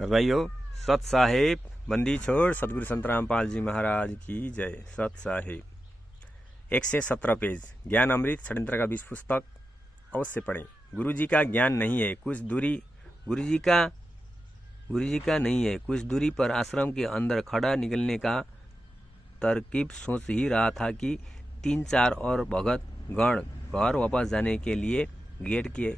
भाइयों, सत साहेब बंदी छोड़ सतगुरु संत रामपाल जी महाराज की जय। सत साहेब 117 पेज ज्ञान अमृत षड्यंत्र का 20 पुस्तक अवश्य पढ़ें। गुरु जी का ज्ञान नहीं है, कुछ दूरी गुरु जी का नहीं है। कुछ दूरी पर आश्रम के अंदर खड़ा निकलने का तरकीब सोच ही रहा था कि 3-4 और भगत गण घर वापस जाने के लिए गेट के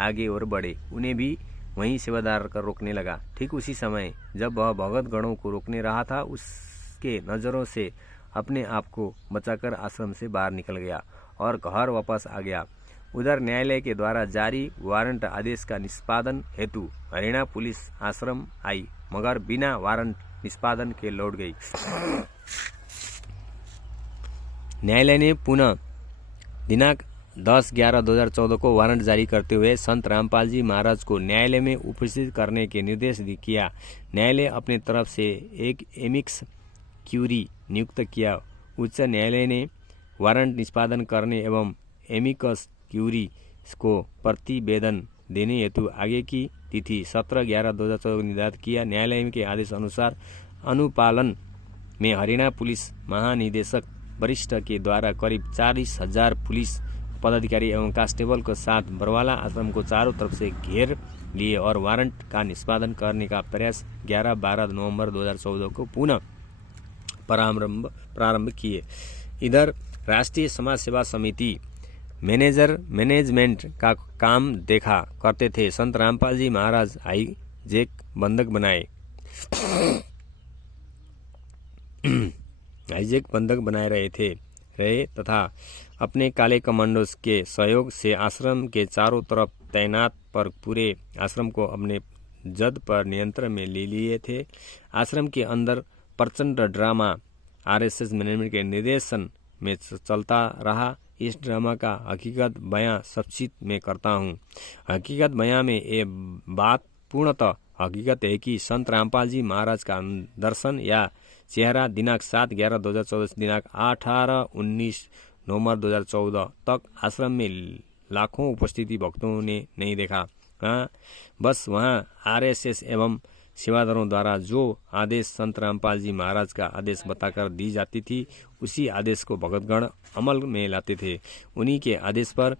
आगे और बढ़े। उन्हें भी वहीं सेवादार कर रोकने लगा। ठीक उसी समय जब वह भगत गणों को रोकने रहा था, उसके नज़रों से अपने आप को बचाकर आश्रम से बाहर निकल गया और घर वापस आ गया। उधर न्यायालय के द्वारा जारी वारंट आदेश का निष्पादन हेतु हरियाणा पुलिस आश्रम आई, मगर बिना वारंट निष्पादन के लौट गई। न्यायालय ने पुनः दिनांक 10/11/2014 को वारंट जारी करते हुए संत रामपाल जी महाराज को न्यायालय में उपस्थित करने के निर्देश किया। न्यायालय अपने तरफ से एक एमिक्स क्यूरी नियुक्त किया। उच्च न्यायालय ने वारंट निष्पादन करने एवं एमिकस क्यूरी को प्रतिवेदन देने हेतु आगे की तिथि 17/11/2014 निर्धारित किया। न्यायालय के आदेश अनुसार अनुपालन में हरियाणा पुलिस महानिदेशक वरिष्ठ के द्वारा करीब 40,000 पुलिस पदाधिकारी एवं कांस्टेबल के साथ बरवाला आश्रम को चारों तरफ से घेर लिए और वारंट का निष्पादन करने का प्रयास 11-12 नवंबर 2014 को पुनः प्रारंभ किए। इधर राष्ट्रीय समाज सेवा समिति मैनेजमेंट का काम देखा करते थे। संत रामपाल जी महाराज हाईजैक बंधक बनाए रहे तथा अपने काले कमांडोज के सहयोग से आश्रम के चारों तरफ तैनात पर पूरे आश्रम को अपने जद पर नियंत्रण में ले लिए थे। आश्रम के अंदर प्रचंड ड्रामा आरएसएस मैनेजमेंट के निर्देशन में चलता रहा। इस ड्रामा का हकीकत बयां संक्षिप्त में करता हूँ। हकीकत बयां में ये बात पूर्णतः हकीकत है कि संत रामपाल जी महाराज का दर्शन या चेहरा दिनांक 7/11/2014 से दिनांक 18-19 नवंबर 2014 तक आश्रम में लाखों उपस्थिति भक्तों ने नहीं देखा। हाँ, बस वहाँ आरएसएस एवं सेवादारों द्वारा जो आदेश संत रामपाल जी महाराज का आदेश बताकर दी जाती थी, उसी आदेश को भगतगण अमल में लाते थे। उन्हीं के आदेश पर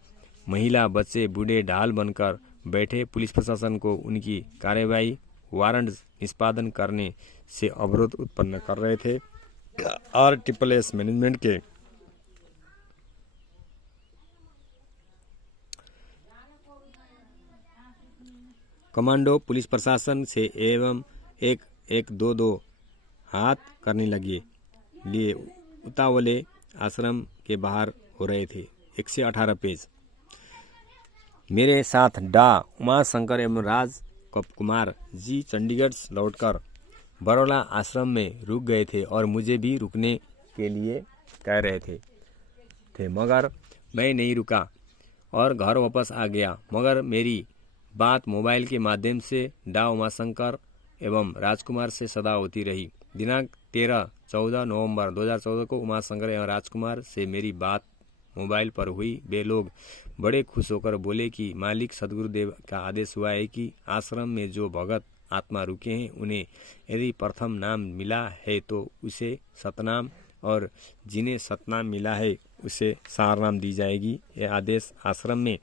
महिला, बच्चे, बूढ़े ढाल बनकर बैठे। पुलिस प्रशासन को उनकी कार्यवाही वारंट निष्पादन करने से अवरोध उत्पन्न कर रहे थे। RSS मैनेजमेंट के कमांडो पुलिस प्रशासन से एवं 1-1-2-2 हाथ करने लिए उतावले आश्रम के बाहर हो रहे थे। 118 पेज मेरे साथ डा उमाशंकर एवं राज कुमार जी चंडीगढ़ लौटकर बरौला आश्रम में रुक गए थे और मुझे भी रुकने के लिए कह रहे थे, मगर मैं नहीं रुका और घर वापस आ गया। मगर मेरी बात मोबाइल के माध्यम से डा उमाशंकर एवं राजकुमार से सदा होती रही। दिनांक 13-14 नवंबर 2014 को उमाशंकर एवं राजकुमार से मेरी बात मोबाइल पर हुई। वे लोग बड़े खुश होकर बोले कि मालिक सदगुरुदेव का आदेश हुआ है कि आश्रम में जो भगत आत्मा रुके हैं, उन्हें यदि प्रथम नाम मिला है तो उसे सतनाम और जिन्हें सतनाम मिला है उसे सारनाम दी जाएगी। यह आदेश आश्रम में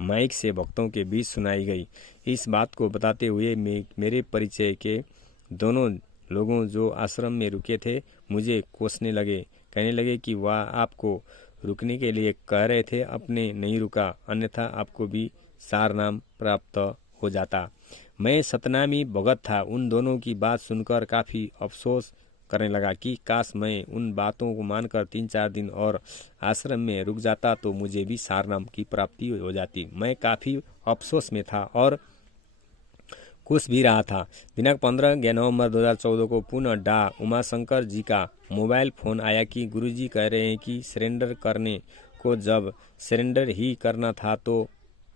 माइक से भक्तों के बीच सुनाई गई। इस बात को बताते हुए मेरे परिचय के दोनों लोगों जो आश्रम में रुके थे मुझे कोसने लगे, कहने लगे कि वह आपको रुकने के लिए कह रहे थे, अपने नहीं रुका, अन्यथा आपको भी सारनाम प्राप्त हो जाता। मैं सतनामी भगत था। उन दोनों की बात सुनकर काफ़ी अफसोस करने लगा कि काश मैं उन बातों को मानकर 3-4 दिन और आश्रम में रुक जाता तो मुझे भी सारनाम की प्राप्ति हो जाती। मैं काफ़ी अफसोस में था और खुश भी रहा था। दिनांक 15 नवंबर 2014 को पुनः डा उमाशंकर जी का मोबाइल फोन आया कि गुरुजी कह रहे हैं कि सरेंडर करने को जब सरेंडर ही करना था तो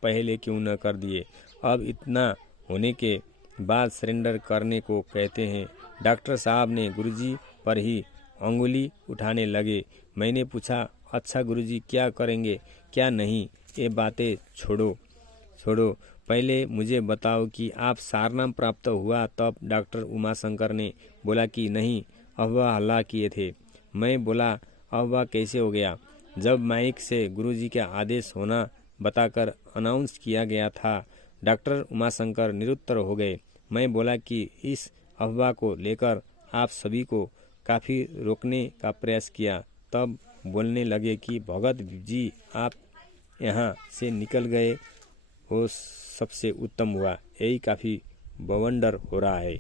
पहले क्यों न कर दिए, अब इतना होने के बाद सरेंडर करने को कहते हैं। डॉक्टर साहब ने गुरुजी पर ही अंगुली उठाने लगे। मैंने पूछा, अच्छा गुरुजी क्या करेंगे क्या नहीं, ये बातें छोड़ो पहले मुझे बताओ कि आप सारनाम प्राप्त हुआ तब डॉक्टर उमाशंकर ने बोला कि नहीं, अफवाह हल्ला किए थे। मैं बोला अफवाह कैसे हो गया, जब माइक से गुरुजी का आदेश होना बताकर अनाउंस किया गया था। डॉक्टर उमाशंकर निरुत्तर हो गए। मैं बोला कि इस अफवाह को लेकर आप सभी को काफ़ी रोकने का प्रयास किया, तब बोलने लगे कि भगत जी आप यहाँ से निकल गए वो सबसे उत्तम हुआ, यही काफ़ी बवंडर हो रहा है।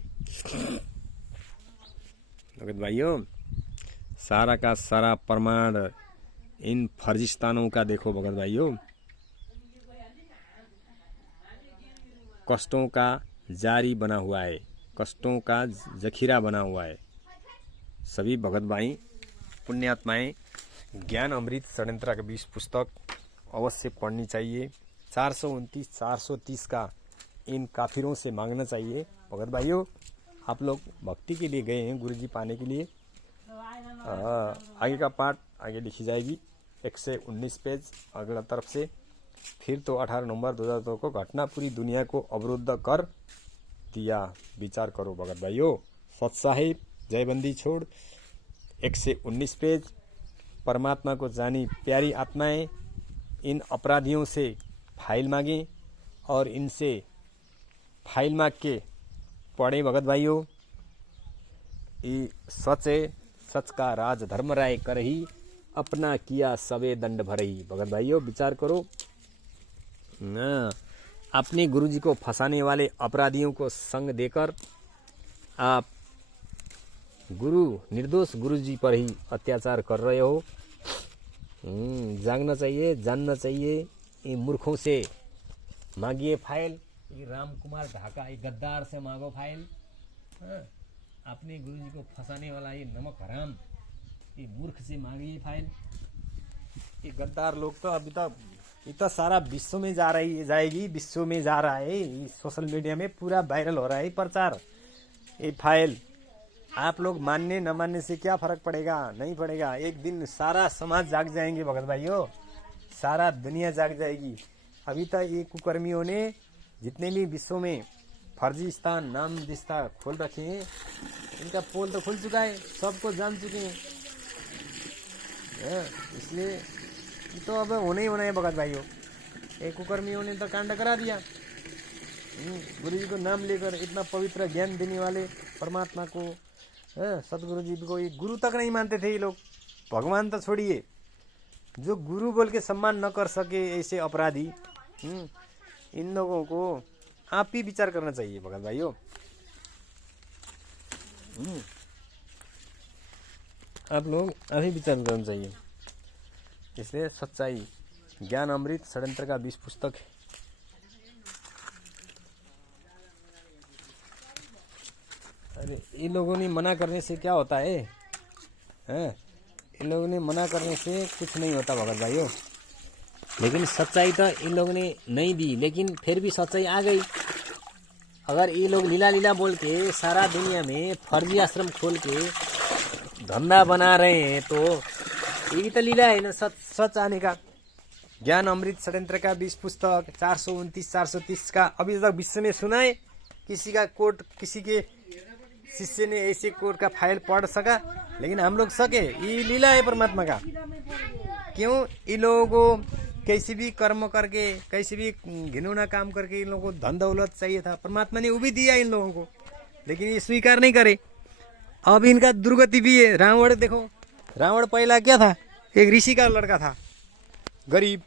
भगत भाइयों, सारा का सारा प्रमाण इन फर्जिस्तानों का देखो भगत भाइयों, कष्टों का जारी बना हुआ है, कष्टों का जखीरा बना हुआ है। सभी भगत भाई पुण्यात्माएं ज्ञान अमृत षड्यंत्र का 20 पुस्तक अवश्य पढ़नी चाहिए। 429 430 का इन काफिरों से मांगना चाहिए। भगत भाइयों, आप लोग भक्ति के लिए गए हैं, गुरुजी पाने के लिए। आगे का पाठ आगे लिखी जाएगी 119 पेज अगला तरफ से। फिर तो 18 नवंबर 2002 को घटना पूरी दुनिया को अवरुद्ध कर दिया। विचार करो भगत भाइयों। सत साहिब जयबंदी छोड़ 119 पेज। परमात्मा को जानी प्यारी आत्माएं इन अपराधियों से फाइल मांगे और इनसे फाइल मांग के पढ़े भगत भाइयों। ये सच है, सच का राज धर्म राय करही, अपना किया सबे दंड भरही। भगत भाइयों विचार करो ना, अपने गुरुजी को फंसाने वाले अपराधियों को संग देकर आप निर्दोष गुरुजी पर ही अत्याचार कर रहे हो। जागना चाहिए, जानना चाहिए। इन मूर्खों से मांगिए फाइल। ये राम कुमार ढाका, ये गद्दार से मांगो फाइल। अपने गुरुजी को फंसाने वाला ये नमक हराम, ये मूर्ख से मांगिए फाइल। ये गद्दार लोग तो अभी तक ये तो सारा विश्व में जाएगी, विश्व में जा रहा है, सोशल मीडिया में पूरा वायरल हो रहा है प्रचार। ये फाइल आप लोग मानने न मानने से क्या फर्क पड़ेगा? नहीं पड़ेगा। एक दिन सारा समाज जाग जाएंगे भगत भाइयों, सारा दुनिया जाग जाएगी। अभी तक ये कुकर्मियों ने जितने भी विश्व में फर्जी स्थान नाम दिस्ता खोल रखे हैं, इनका पोल तो खुल चुका है, सबको जान चुके हैं। इसलिए तो अब होने ही होना है भगत भाइयों। एक कुकर्मियों ने तो कांड करा दिया। गुरु जी को नाम लेकर इतना पवित्र ज्ञान देने वाले परमात्मा को, सतगुरु जी को ये गुरु तक नहीं मानते थे ये लोग। भगवान तो छोड़िए, जो गुरु बोल के सम्मान न कर सके ऐसे अपराधी, इन लोगों को आप ही विचार करना चाहिए भगत भाइयों। आप लोग अभी विचार करना चाहिए। इसलिए सच्चाई ज्ञान अमृत षड्यंत्र का 20 पुस्तक है। अरे इन लोगों ने मना करने से क्या होता है? इन लोगों ने मना करने से कुछ नहीं होता भगत भाइयों। लेकिन सच्चाई तो इन लोगों ने नहीं दी, लेकिन फिर भी सच्चाई आ गई। अगर ये लोग लीला बोल के सारा दुनिया में फर्जी आश्रम खोल के धंधा बना रहे हैं, तो ये भी तो लीला है ना, सच आने का। ज्ञान अमृत षड्यंत्र का 20 पुस्तक 429 430 का अभी तक विश्व में सुना है? किसी का कोर्ट, किसी के शिष्य ने ऐसे कोर्ट का फाइल पढ़ सका? लेकिन हम लोग सके। ये लीला है परमात्मा का। क्यों? इन लोगों को कैसे भी कर्म करके, कैसे भी घिनौना काम करके इन लोगों को धन दौलत चाहिए था। परमात्मा ने वो भी दिया इन लोगों को, लेकिन ये स्वीकार नहीं करे। अब इनका दुर्गति भी है। रावण देखो, रावण पहला क्या था? एक ऋषि का लड़का था, गरीब,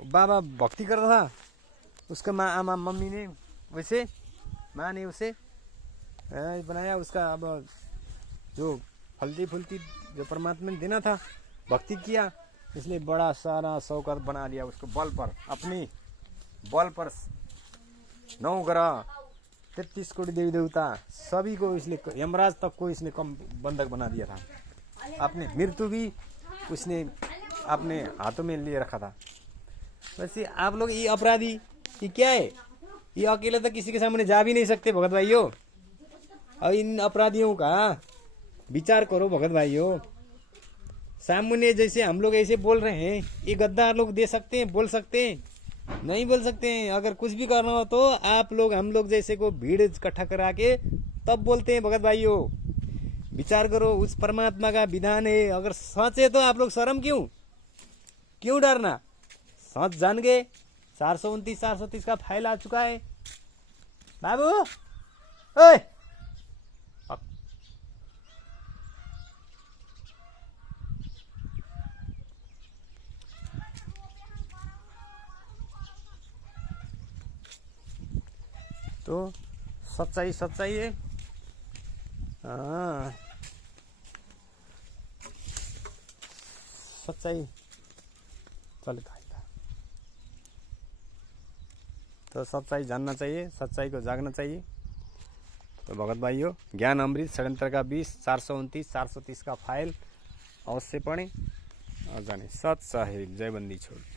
बाबा भक्ति कर रहा था। उसका मम्मी ने वैसे माँ ने उसे बनाया। उसका अब जो फलती फूलती जो परमात्मा ने देना था, भक्ति किया, इसलिए बड़ा सारा शौकर बना लिया उसको। बल पर, अपनी बल पर 9 ग्रह 33 कोटि देवी देवता सभी को, इसलिए यमराज तक को इसने कम बंधक बना दिया था। अपने मृत्यु भी उसने अपने हाथों में ले रखा था। वैसे आप लोग ये अपराधी, ये क्या है? ये अकेले तो किसी के सामने जा भी नहीं सकते भगत भाइयों। और इन अपराधियों का विचार करो भगत भाइयों। सामान्य जैसे हम लोग ऐसे बोल रहे हैं, ये गद्दार लोग दे सकते हैं, बोल सकते हैं? नहीं बोल सकते हैं। अगर कुछ भी करना हो तो आप लोग हम लोग जैसे को भीड़ इकट्ठा करा के तब बोलते हैं। भगत भाइयों, विचार करो, उस परमात्मा का विधान है। अगर सच है तो आप लोग शर्म क्यों डरना? सच जान गए। 429 430 का फाइल आ चुका है। बाबू ओए, तो सच्चाई है। हाँ, सच्चाई चलता है। तो सच्चाई जानना चाहिए, सच्चाई को जागना चाहिए। तो भगत भाइयों, ज्ञान अमृत षड्यंत्र का 20 429 430 का फाइल अवश्य पढ़ें और जाने। सत साहिब, जय बंदी छोड़।